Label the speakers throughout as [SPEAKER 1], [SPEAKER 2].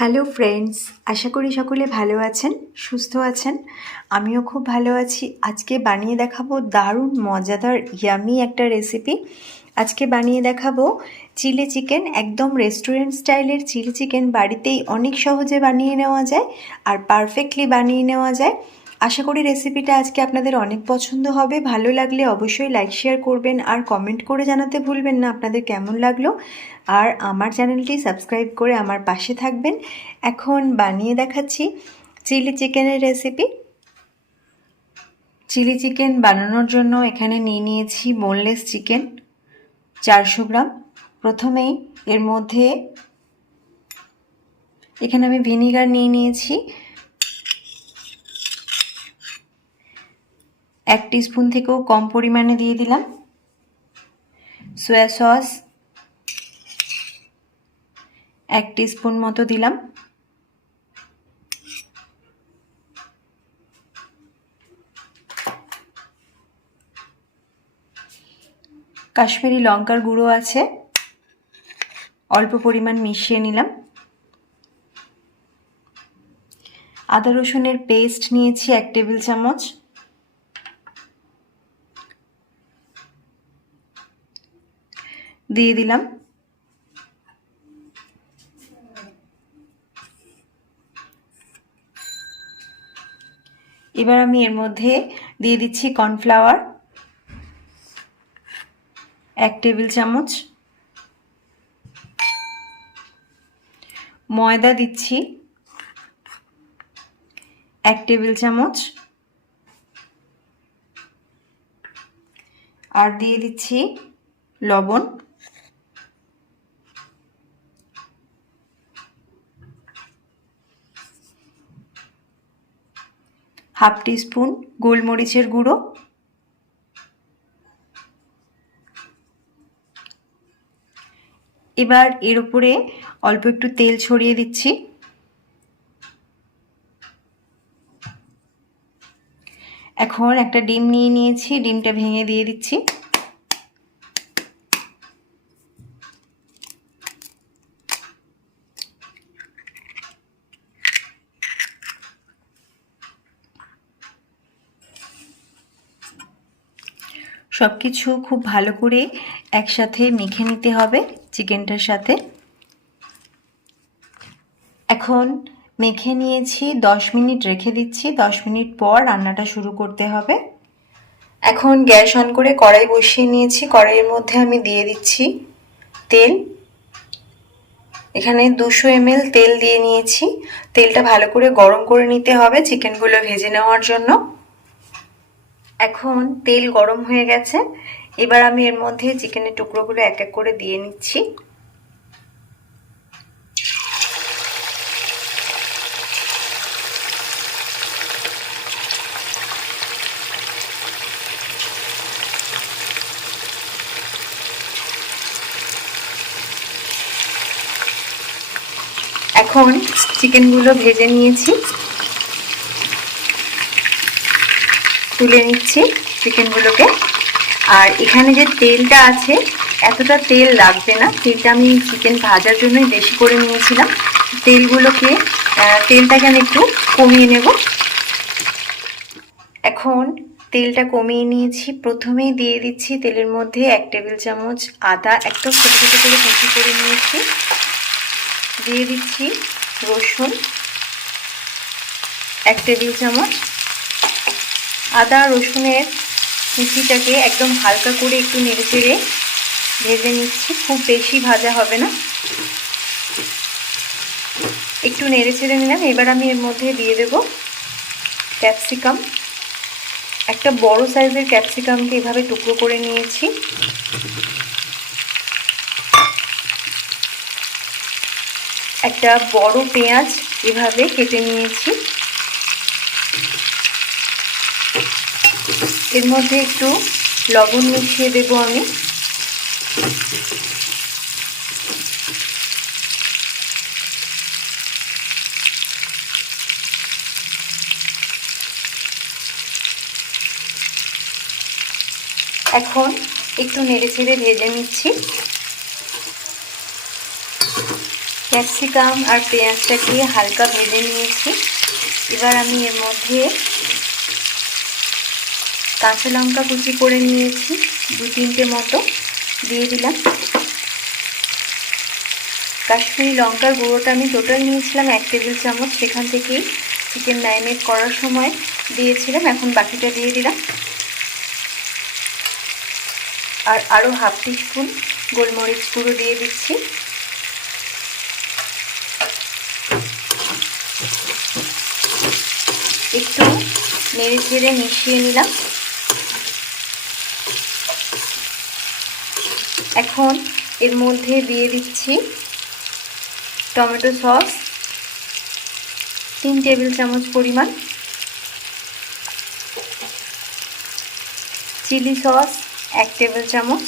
[SPEAKER 1] Hello friends আশা করি সকলে ভালো আছেন, সুস্থ আছেন। আমিও খুব ভালো আছি। আজকে বানিয়ে দেখাবো দারুণ, মজাদার ইয়ামি একটা রেসিপি আজকে বানিয়ে দেখাবো চিলি চিকেন একদম রেস্টুরেন্ট স্টাইলের চিলি চিকেন বাড়িতেই অনেক সহজে বানিয়ে নেওয়া যায় আর পারফেক্টলি বানিয়ে নেওয়া যায়। আশা করি রেসিপিটা আজকে আপনাদের অনেক পছন্দ হবে। ভালো লাগলে অবশ্যই লাইক শেয়ার করবেন আর কমেন্ট করে জানাতে ভুলবেন না আপনাদের কেমন লাগল। আর আমার চ্যানেলটি সাবস্ক্রাইব করে আমার পাশে থাকবেন। এখন বানিয়ে দেখাচ্ছি চিলি চিকেনের রেসিপি চিলি চিকেন বানানোর জন্য এখানে নিয়ে নিয়েছি বোনলেস চিকেন চারশো গ্রাম। প্রথমেই এর মধ্যে এখানে আমি ভিনিগার নিয়ে নিয়েছি। এক স্পুন থেকেও কম পরিমাণে দিয়ে দিলাম। সয়া সস এক স্পুন মতো দিলাম। কাশ্মীরি লঙ্কার গুঁড়ো আছে। অল্প পরিমাণ মিশিয়ে নিলাম। আদা রসুনের পেস্ট নিয়েছি এক টেবিল চামচ। দিয়ে দিলাম। এবার আমি এর মধ্যে দিয়ে দিচ্ছি কর্নফ্লাওয়ার, এক টেবিল চামচ। ময়দা দিচ্ছি, এক টেবিল চামচ। আর দিয়ে দিচ্ছি লবণ। হাফ টিস্পুন গোলমরিচের গুঁড়ো। এবার এর উপরে অল্প একটু তেল ছড়িয়ে দিচ্ছি। এখন একটা ডিম নিয়ে নিয়েছি, ডিমটা ভেঙে দিয়ে দিচ্ছি। সব কিছু খুব ভালো করে একসাথে মেখে নিতে হবে চিকেনটার সাথে। এখন মেখে নিয়েছি, দশ মিনিট রেখে দিচ্ছি, দশ মিনিট পর রান্নাটা শুরু করতে হবে। এখন গ্যাস অন করে কড়াই বসিয়ে নিয়েছি, কড়াইয়ের মধ্যে আমি দিয়ে দিচ্ছি তেল। এখানে দুশো এমএল তেল দিয়ে নিয়েছি। তেলটা ভালো করে গরম করে নিতে হবে, চিকেনগুলো ভেজে নেওয়ার জন্য। এখন তেল গরম হয়ে গেছে। এবার আমি এর মধ্যে চিকেনের টুকরোগুলো এক এক করে দিয়ে নিচ্ছি। এখন চিকেনগুলো ভেজে নিয়েছি। তুলে নিচ্ছি চিকেনগুলোকে। আর এখানে যে তেলটা আছে, এতটা তেল লাগবে না। তেলটা আমি চিকেন ভাজার জন্যই বেশি করে নিয়েছিলাম। তেলগুলোকে তেলটাকে আমি একটু কমিয়ে নেব। এখন তেলটা কমিয়ে নিয়েছি। প্রথমেই দিয়ে দিচ্ছি তেলের মধ্যে এক টেবিল চামচ আদা, একটা ছোটো ছোটো করে কুচি করে নিয়েছি। দিয়ে দিচ্ছি রসুন, এক টেবিল চামচ আদা, রসুনের কুচিটাকে একদম হালকা করে একটু নেড়ে চেড়ে ভেজে নিচ্ছি। খুব বেশি ভাজা হবে না। একটু নেড়ে চেড়ে নিলাম। এবার আমি এর মধ্যে দিয়ে দেব ক্যাপসিকাম। একটা বড় সাইজের ক্যাপসিকামকে এভাবে টুকরো করে নিয়েছি। একটা বড় পেঁয়াজ এভাবে কেটে নিয়েছি। এর মধ্যে একটু লবণ মিশিয়ে দেব আমি। এখন একটু নেড়ে ছেড়ে ভেজে নিচ্ছি। ক্যাপসিকাম আর পেঁয়াজটাকে হালকা ভেজে নিয়েছি। এবার আমি এর মধ্যে কাঁচা লঙ্কা কুচি করে নিয়েছি, দু তিনটে মতো দিয়ে দিলাম। কাশ্মীরি লঙ্কার গুঁড়োটা আমি টোটাল নিয়েছিলাম এক টেবিল চামচ, সেখান থেকেই চিকেন ম্যারিনেট করার সময় দিয়েছিলাম, এখন বাকিটা দিয়ে দিলাম। আর আরও হাফ টিস্পুন গোলমরিচ গুঁড়ো দিয়ে দিচ্ছি। একটু নেড়ে চেড়ে মিশিয়ে নিলাম। এখন এর মধ্যে দিয়ে দিচ্ছি টমেটো সস, তিন টেবিল চামচ পরিমাণ চিলি সস, এক টেবিল চামচ।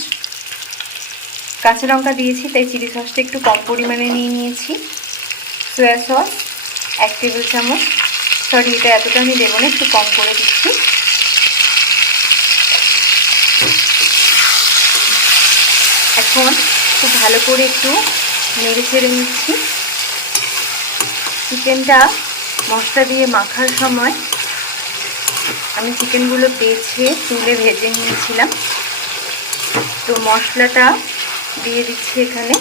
[SPEAKER 1] কাঁচা লঙ্কা দিয়েছি, তাই চিলি সসটা একটু কম পরিমাণে নিয়ে নিয়েছি। সয়া সস, এক টেবিল চামচ। সরি, এটা এতটা আমি দেবো না, একটু কম করে দিচ্ছি। এখন খুব ভালো করে একটু নেড়ে ছেড়ে নিচ্ছি। চিকেনটা মশলা দিয়ে মাখার সময় আমি চিকেনগুলো বেছে তুলে ভেজে নিয়েছিলাম। তো মশলাটা দিয়ে দিচ্ছি এখানে।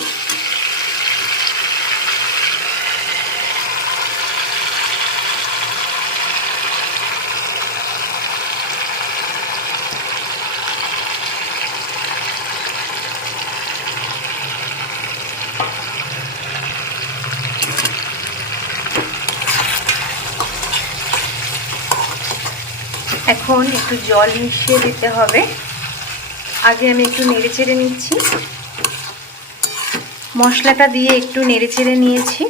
[SPEAKER 1] এখন একটু জল মিশিয়ে দিতে হবে। আগে আমি একটু নেড়ে চেড়ে নিচ্ছি। মশলাটা দিয়ে একটু নেড়ে চেড়ে নিয়েছি।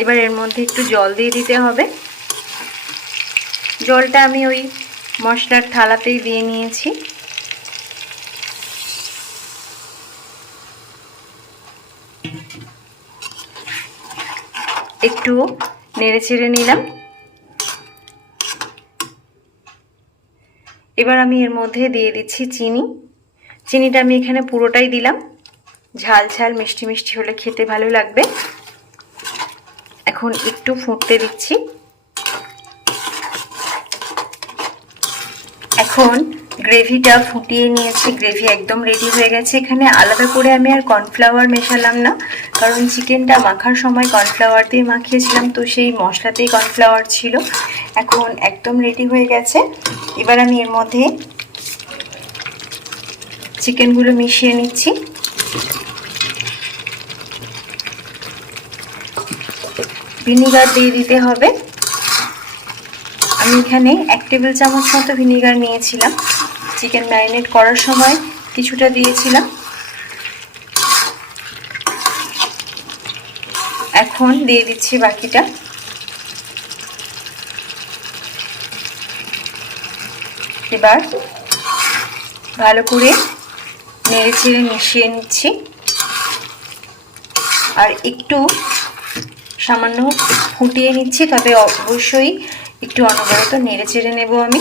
[SPEAKER 1] এবার এর মধ্যে একটু জল দিয়ে দিতে হবে। জলটা আমি ওই মশলার থালাতেই দিয়ে নিয়েছি। একটু নেড়ে চেড়ে নিলাম। এবার আমি এর মধ্যে দিয়ে দিচ্ছি চিনি। চিনিটা আমি এখানে পুরোটাই দিলাম। ঝাল ঝাল মিষ্টি মিষ্টি হলে খেতে ভালো লাগবে। এখন একটু ফুটতে দিচ্ছি। এখন গ্রেভিটা ফুটিয়ে নিয়েছি। গ্রেভি একদম রেডি হয়ে গেছে এখানে। আলাদা করে আমি আর কর্নফ্লাওয়ার মেশালাম না। কারণ চিকেনটা মাখার সময় কর্নফ্লাওয়ার দিয়ে মাখিয়েছিলাম, তো সেই মশলাতেই কর্নফ্লাওয়ার ছিল। এখন একদম রেডি হয়ে গেছে। এবার আমি এর মধ্যে চিকেনগুলো মিশিয়ে নিচ্ছি। ভিনিগার দিয়ে দিতে হবে। আমি এখানে এক টেবিল চামচ মতো ভিনিগার নিয়েছিলাম। চিকেন ম্যারিনেট করার সময় কিছুটা দিয়েছিলাম। এখন দিয়ে দিচ্ছি বাকিটা। এবার ভালো করে নেড়ে চেড়ে মিশিয়ে নিচ্ছি। আর একটু সামান্য ফুটিয়ে নিচ্ছি, তবে অবশ্যই একটু অনবরত নেড়ে চেড়ে নেব আমি।